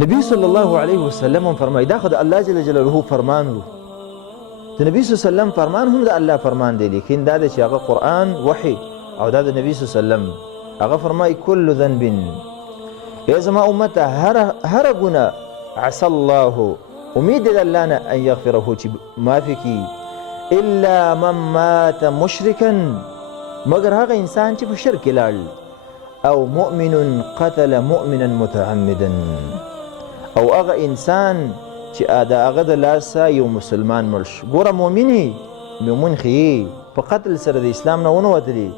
نبی صلی الله علیه وسلم هم فرمایي دا خو د الله جل جلاله فرمان و د نبی صلی الله علیه وسلم فرمان هم د الله فرمان دی لیکن دا دی چې هغه قرآن وحی او دا د نبی صلی الله علیه وسلم هغه فرمایي کل ذنب ای زما امته هر ګناه عسى الله امید دی د الله نه ان یغفره چې معافي کي الا من مات مشرکا مگر هغه انسان چې په شرک کې لاړ او مؤمن قتل مؤمنا متعمدا او هغه انسان چې د هغه د لاسه یو مسلمان مړ شو ګوره مؤمن خو په قتل سره د اسلام نه ونوتلی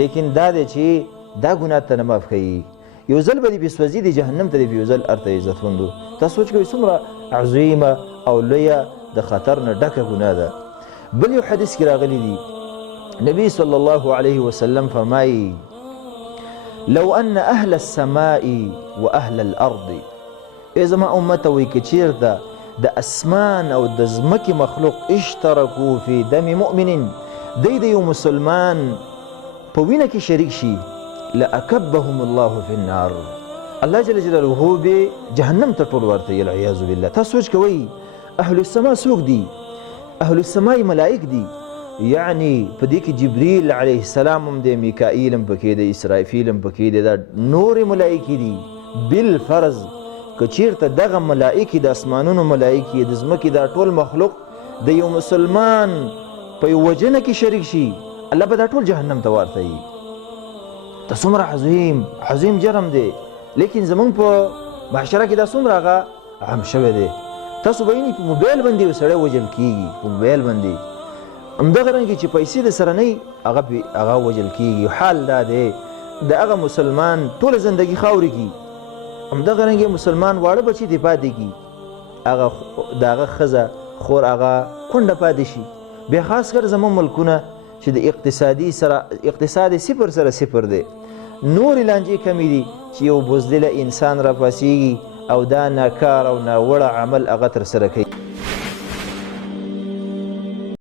لیکن دا دی چې دا ګناه ته نه معاف کوي یو ځل به دې بسوځي د جهنم ته دې یو ځل ارته عزتمندو تاسو سوچ کوئ څومره عظیمه او لویه د خطر نه ډکه ګناه ده بل یو حدیث کې راغلی دی نبی صلی الله علیه وسلم فرمایي لو ان اهل السماء واهل الارض ای زما امته وی که چیرته د اسمان او د ځمکې مخلوق اشترکو فی دم مؤمن دی د یو مسلمان په وینه کې شریک شي لاکبهم الله فی النار الله جل جلاله به جهنم ته ټول ورته العیاذ بالله تاسو سوچ کوئ اهل السماء څوک دي اهل السماء ملائک دي یعنی په دې کې جبریل علیه السلام هم دی میکائیل هم پکې دی اسرافیل هم پکې دی دا نور ملائکې دي بالفرض که چیرته دغه ملائکې د اسمانونو ملائکې د ځمکې دا ټول مخلوق د یو مسلمان په یو وجنه کې شریک شي الله به دا ټول جهنم ته ورتوي دا څومره عظیم جرم دی لیکن زمونږ په معاشره کې دا څومره هغه عام شوی دی تاسو به وینئ په موبایل باندې یو سړی وژل کېږي په موبایل باندې همدغه رنګې چې پیسې د سره نه وي هغه وژل کېږي حال دا دی د هغه مسلمان ټوله زندګي خاورې کي همدغه رنګې مسلمان واړه بچي دې پاتې کي د هغه ښځه خور هغه کونډه پاتې شي بیا خاص کر زموږ ملکونه چې د اقتصاد صفر سره صفر دی نورې لانجې کمې دي چې یو بزدله انسان راپاسېږي او دا ناکار او ناوړه عمل هغه ترسره کوي